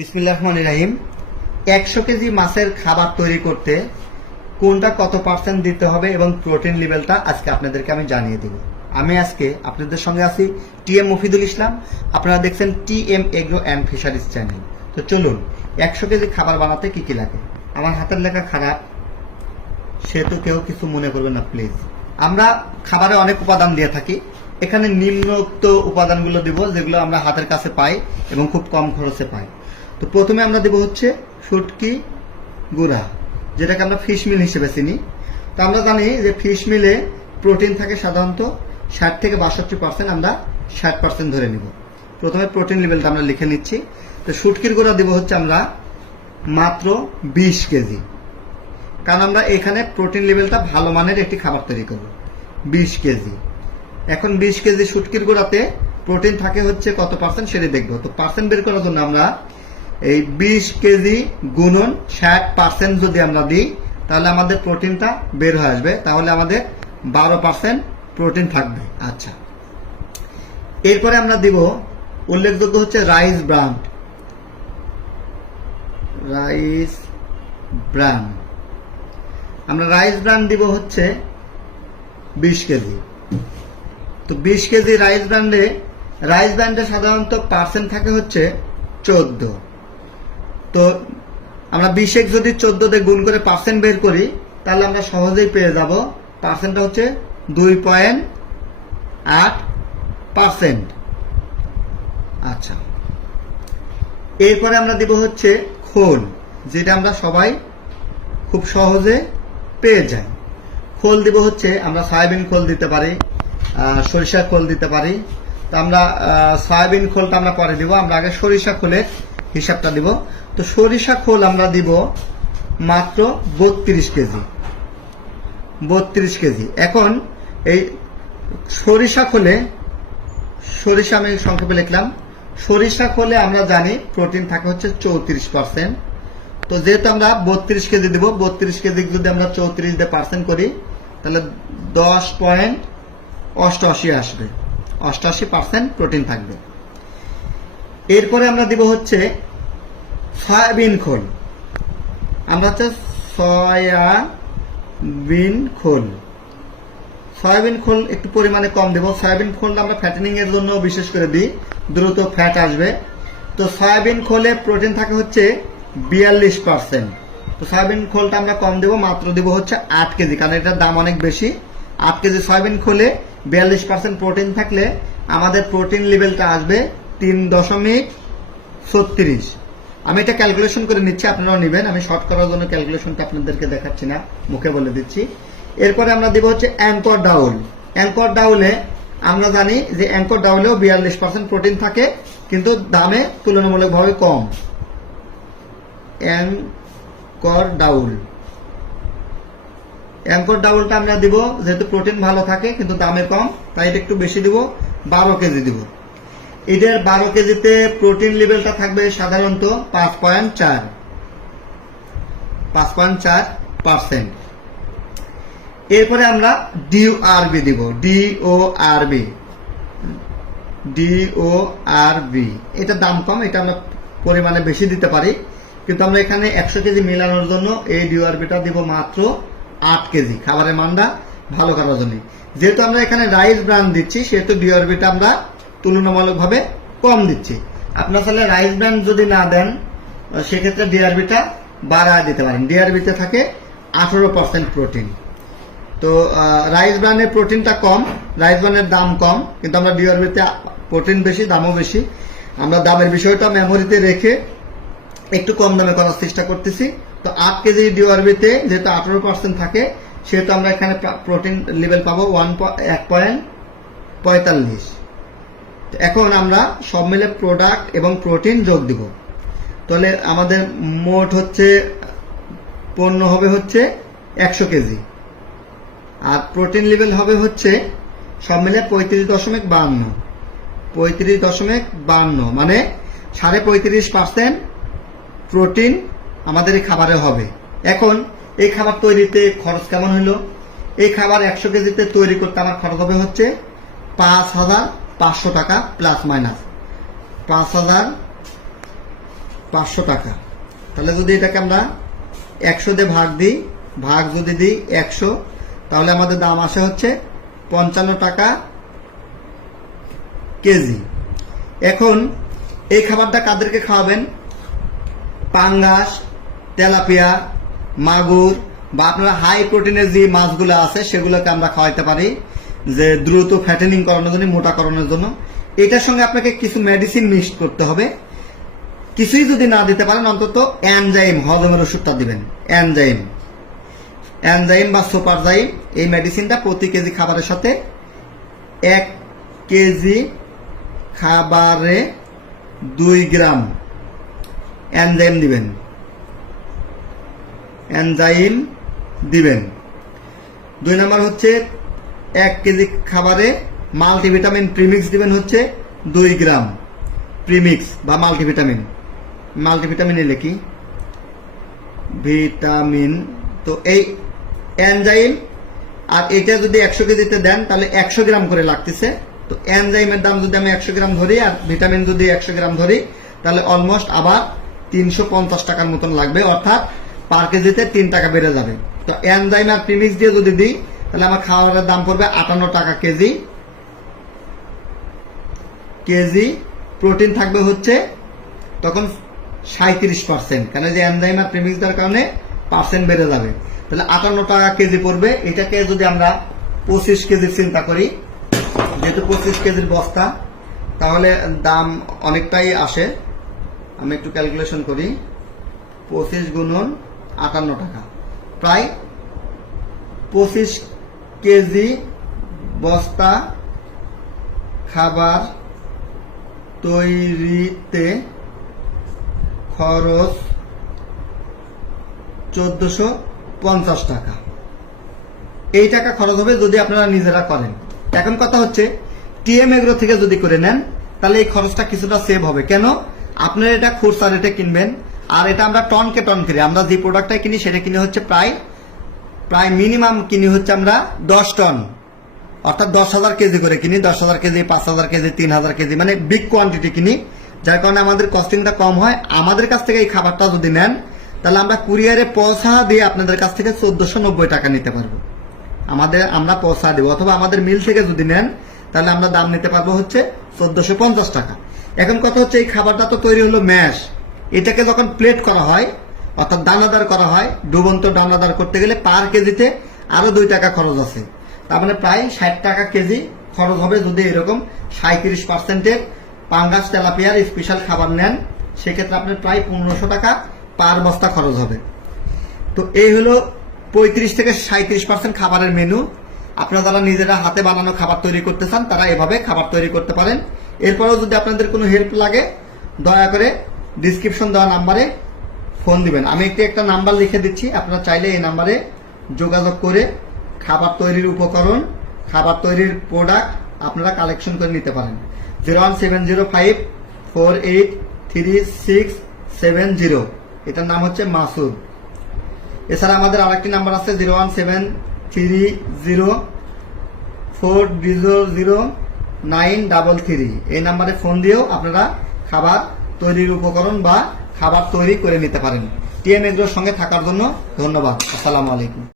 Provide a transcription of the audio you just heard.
বিসমিল্লাহ রহমান রাহিম, একশো কেজি মাছের খাবার তৈরি করতে কোনটা কত পার্সেন্ট দিতে হবে এবং প্রোটিন লেভেলটা আজকে আপনাদেরকে আমি জানিয়ে দিব। আমি আজকে আপনাদের সঙ্গে আছি টি এম মফিদুল ইসলাম। আপনারা দেখছেন T M agro and fisheries channel. তো চলুন, একশো কেজি খাবার বানাতে কি কি লাগে? আমার হাতের লেখা খারাপ, সেহেতু কেউ কিছু মনে করবে না প্লিজ আমরা খাবারে অনেক উপাদান দিয়ে থাকি। এখানে নিম্নোক্ত উপাদানগুলো দিব, যেগুলো আমরা হাতের কাছে পাই এবং খুব কম খরচে পাই। তো প্রথমে আমরা দেব হচ্ছে শুটকি গুঁড়া, যেটাকে আমরা ফিশ মিল হিসেবে চিনি। তো আমরা জানি যে ফিশ মিলে প্রোটিন থাকে সাধারণত ষাট থেকে বাষট্টি পার্সেন্ট আমরা ষাট পার্সেন্ট ধরে নিব। প্রথমে প্রোটিন লেভেলটা আমরা লিখে নিচ্ছি। তো শুটকির গুঁড়া দেব হচ্ছে আমরা মাত্র বিশ কেজি। কারণ আমরা এখানে প্রোটিন লেভেলটা ভালো মানের একটি খাবার তৈরি করব। বিশ কেজি। এখন বিশ কেজি শুটকির গুঁড়াতে প্রোটিন থাকে হচ্ছে কত পার্সেন্ট সেটা দেখব। তো পার্সেন্ট বের করার জন্য আমরা এই বিশ কেজি গুণন ষাট পার্সেন্ট যদি আমরা দিই, তাহলে আমাদের প্রোটিনটা বের হয়ে আসবে। তাহলে আমাদের বারো পার্সেন্ট প্রোটিন থাকবে। আচ্ছা। এরপরে আমরা দিব, উল্লেখযোগ্য হচ্ছে রাইস ব্রান্ড। Rice brand. আমরা রাইস ব্রান্ড দিব হচ্ছে বিশ কেজি। তো বিশ কেজি রাইস ব্র্যান্ডে রাইস ব্র্যান্ডে সাধারণত পার্সেন্ট থাকে হচ্ছে চোদ্দ। তো আমরা বিশেক যদি চোদ্দ দিয়ে গুণ করে পার্সেন্ট বের করি তাহলে আমরা সহজেই পেয়ে যাব। পার্সেন্টটা হচ্ছে দুই পয়েন্ট আট পার্সেন্ট আচ্ছা। এরপরে আমরা দিব হচ্ছে খোল যেটা আমরা সবাই খুব সহজে পেয়ে যাই। খোল দিব হচ্ছে আমরা সয়াবিন খোল দিতে পারি আহ, সরিষার খোল দিতে পারি। তো আমরা সয়াবিন খোলটা আমরা পরে দিব। আমরা আগে সরিষা খোলের হিসাবটা দিব। তো সরিষা খোল আমরা দিব মাত্র বত্রিশ কেজি। বত্রিশ কেজি। এখন এই সরিষা খোলে, সরিষা আমি সংক্ষেপে লিখলাম, সরিষা খোলে আমরা জানি প্রোটিন থাকে হচ্ছে চৌত্রিশ পার্সেন্ট তো যেহেতু আমরা বত্রিশ কেজি দিব, বত্রিশ কেজি যদি আমরা চৌত্রিশ দিয়ে পার্সেন্ট করি, তাহলে দশ পয়েন্ট অষ্টআশি আসবে। অষ্টআশি পার্সেন্ট প্রোটিন থাকবে। এরপরে আমরা দিব হচ্ছে সয়াবিন খোল। আমরা হচ্ছে সয়াবিন খোল। সয়াবিন খোল একটু পরিমাণে কম দেব। সয়াবিন খোল আমরা ফ্যাটেনিং এর জন্য বিশেষ করে দিই। দ্রুত ফ্যাট আসবে। তো সয়াবিন খোলে প্রোটিন থাকে হচ্ছে বিয়াল্লিশ পার্সেন্ট তো সয়াবিন খোলটা আমরা কম দেব। মাত্র দেব হচ্ছে আট কেজি, কারণ এটার দাম অনেক বেশি। আট কেজি সয়াবিন খোলে বিয়াল্লিশ পার্সেন্ট প্রোটিন থাকলে আমাদের প্রোটিন লেভেলটা আসবে তিন দশমিক ছত্রিশ। আমি এটা ক্যালকুলেশন করে নিচ্ছি, আপনারাও নেবেন। আমি শর্ট করার জন্য ক্যালকুলেশনটা আপনাদেরকে দেখাচ্ছি না, মুখে বলে দিচ্ছি। এরপরে আমরা দিব হচ্ছে অ্যাঙ্কর ডাউল অ্যাঙ্কর ডাউলে আমরা জানি যে অ্যাঙ্কর ডাউলেও বিয়াল্লিশ পার্সেন্ট প্রোটিন থাকে, কিন্তু দামে তুলনামূলকভাবে কম। অ্যাঙ্কর ডাউল অ্যাঙ্কর ডাউলটা আমরা দিব, যেহেতু প্রোটিন ভালো থাকে, কিন্তু দামে কম, তাই এটা একটু বেশি দিব, বারো কেজি দিব। এদের বারো কেজিতে প্রোটিন লেভেলটা থাকবে সাধারণত পাঁচ পয়েন্ট চার। পাঁচ পয়েন্ট চার পার্সেন্ট। এরপরে আমরা ডিও আরবি দিব ডিও আরবি ডিও আরবি এটা দাম কম, এটা আমরা পরিমাণে বেশি দিতে পারি, কিন্তু আমরা এখানে একশো কেজি মেলানোর জন্য এই ডিওআরবিটা দিব মাত্র আট কেজি। খাবারের মানটা ভালো করার জন্য। যেহেতু আমরা এখানে রাইস ব্রান্ড দিচ্ছি, সেহেতু ডিওআরবিটা আমরা তুলনামূলকভাবে কম দিচ্ছি। আপনার তাহলে রাইস ব্র্যান্ড যদি না দেন সেক্ষেত্রে ডিআরবিটা বাড়ায় দিতে পারেন। ডিআরবিতে থাকে আঠারো পার্সেন্ট প্রোটিন তো রাইস ব্র্যান্ডের প্রোটিনটা কম রাইস ব্র্যান্ডের দাম কম, কিন্তু আমরা ডিআরবিতে প্রোটিন বেশি, দামও বেশি। আমরা দামের বিষয়টা মেমোরিতে রেখে একটু কম দামে করার চেষ্টা করতেছি। তো, আট কেজি ডিওআরবিতে যেহেতু আঠারো পার্সেন্ট থাকে, সেহেতু আমরা এখানে প্রোটিন লেভেল পাবো ওয়ান এক পয়েন্ট পঁয়তাল্লিশ। এখন আমরা সব মিলে প্রোডাক্ট এবং প্রোটিন যোগ দিব। তাহলে আমাদের মোট হচ্ছে, পণ্য হবে হচ্ছে একশো কেজি। আর প্রোটিন লেভেল হবে হচ্ছে সব মিলে পঁয়ত্রিশ দশমিক বান্ন। পঁয়ত্রিশ দশমিক বান্ন মানে সাড়ে পঁয়ত্রিশ পার্সেন্ট প্রোটিন আমাদের খাবারে হবে। এখন এই খাবার তৈরিতে খরচ কেমন হলো? এই খাবার একশো কেজিতে তৈরি করতে আমার খরচ হবে হচ্ছে পাঁচ হাজার পাঁচশো টাকা প্লাস মাইনাস। পাঁচ হাজার পাঁচশো টাকা। তাহলে যদি এটাকে আমরা একশো দিয়ে ভাগ দিই, ভাগ যদি দিই একশো, তাহলে আমাদের দাম আসে হচ্ছে পঞ্চান্ন টাকা কেজি। এখন এই খাবারটা কাদেরকে খাওয়াবেন? পাঙ্গাস, তেলাপিয়া, মাগুর বা আপনারা হাই প্রোটিনের যে মাছগুলো আছে, সেগুলোকে আমরা খাওয়াইতে পারি। যে দ্রুত ফ্যাটেনিং করানোর জন্য, মোটা করানোর জন্য। এটার সঙ্গে আপনাকে কিছু মেডিসিন মিক্স করতে হবে। কিছুই যদি না দিতে পারেন, অন্তত অ্যানজাইম হজমের ওষুধটা দিবেন। অ্যানজাইম অ্যানজাইম বা সুপারজাইম এই মেডিসিনটা প্রতি কেজি খাবারের সাথে এক কেজি খাবারে দুই গ্রাম এনজাইম দিবেন। এনজাইম দিবেন। দুই নাম্বার হচ্ছে এক কেজি খাবারে মাল্টিভিটামিন প্রিমিক্স দিবেন হচ্ছে দুই গ্রাম প্রিমিক্স বা মাল্টিভিটামিন। মাল্টিভিটামিন এলে কি? ভিটামিন। তো এই এনজাইম, আর এটা যদি একশো কেজিতে দেন, তাহলে একশো গ্রাম করে লাগতেছে। তো এনজাইমের দাম যদি আমি একশো গ্রাম ধরি, আর ভিটামিন যদি একশো গ্রাম ধরি, তাহলে অলমোস্ট আবার তিনশো পঞ্চাশ টাকার মতন লাগবে। অর্থাৎ পার কেজিতে তিন টাকা বেড়ে যাবে। তো এনজাইম আর প্রিমিক্স দিয়ে যদি দিই তাহলে আমার খাবারের দাম পড়বে আটান্ন টাকা কেজি। কেজি প্রোটিন থাকবে হচ্ছে তখন সাঁত্রিশ পার্সেন্ট কারণ যে এনজাইম আর কারণে পার্সেন্ট বেড়ে যাবে। তাহলে আটান্ন টাকা কেজি পড়বে। এটাকে যদি আমরা পঁচিশ কেজির চিন্তা করি, যেহেতু পঁচিশ কেজির বস্তা, তাহলে দাম অনেকটাই আসে। আমি একটু ক্যালকুলেশন করি। পঁচিশ গুণন আটান্ন টাকা। প্রায় পঁচিশ কেজি বস্তা খাবার তৈরিতে খরচ চোদ্দশো পঞ্চাশ টাকা। এই টাকা খরচ হবে যদি আপনারা নিজেরা করেন। এখন কথা হচ্ছে, টিএম এগ্রো থেকে যদি করে নেন, তাহলে এই খরচটা কিছুটা সেভ হবে। কেন? আপনারা এটা খুচরা রেটে কিনবেন, আর এটা আমরা টনকে টন কিনি আমরা যে প্রোডাক্টটা কিনি, সেটা কিনে হচ্ছে প্রায় প্রায় মিনিমাম কিনি হচ্ছে আমরা দশ টন। অর্থাৎ দশ হাজার কেজি করে কিনি, দশ হাজার কেজি, পাঁচ হাজার কেজি, তিন হাজার কেজি মানে বিগ কোয়ান্টিটি কিনি। যার কারণে আমাদের কস্টিংটা কম হয়। আমাদের কাছ থেকে এই খাবারটা যদি নেন, তাহলে আমরা কুরিয়ারে পয়সা দিয়ে আপনাদের কাছ থেকে চোদ্দশো নব্বই টাকা নিতে পারব। আমাদের, আমরা পয়সা দেবো। অথবা আমাদের মিল থেকে যদি নেন, তাহলে আমরা দাম নিতে পারব হচ্ছে চোদ্দশো পঞ্চাশ টাকা। এখন কথা হচ্ছে এই খাবারটা তো তৈরি হলো ম্যাশ এটাকে যখন প্লেট করা হয় অর্থাৎ দানাদার করা হয়, ডুবন্ত দানাদার করতে গেলে পার কেজিতে আরও দুই টাকা খরচ আছে। তার মানে প্রায় ষাট টাকা কেজি খরচ হবে যদি এরকম সাঁত্রিশ পার্সেন্টের পাঙ্গাস, তেলাপিয়ার স্পেশাল খাবার নেন, সেক্ষেত্রে আপনার প্রায় পনেরোশো টাকা পার বস্তা খরচ হবে। তো এই হলো পঁয়ত্রিশ থেকে সাঁত্রিশ পার্সেন্ট খাবারের মেনু আপনারা যারা নিজেরা হাতে বানানো খাবার তৈরি করতে চান, তারা এভাবে খাবার তৈরি করতে পারেন। এরপরেও যদি আপনাদের কোনো হেল্প লাগে, দয়া করে ডিসক্রিপশন দেওয়া নাম্বারে ফোন দিবেন। আমি একটি একটা নাম্বার লিখে দিচ্ছি। আপনারা চাইলে এই নাম্বারে যোগাযোগ করে খাবার তৈরির উপকরণ, খাবার তৈরির প্রোডাক্ট আপনারা কালেকশন করে নিতে পারেন। Zero one seven zero five four eight three six seven zero. এটার নাম হচ্ছে মাসুদ। এছাড়া আমাদের আরেকটি নাম্বার আছে zero one seven three zero four zero zero nine double three. এই নাম্বারে ফোন দিয়েও আপনারা খাবার তৈরির উপকরণ বা খাবার তৈরি করে নিতে পারেন। টিএম এগ্রোর সঙ্গে থাকার জন্য ধন্যবাদ। আসসালামু আলাইকুম।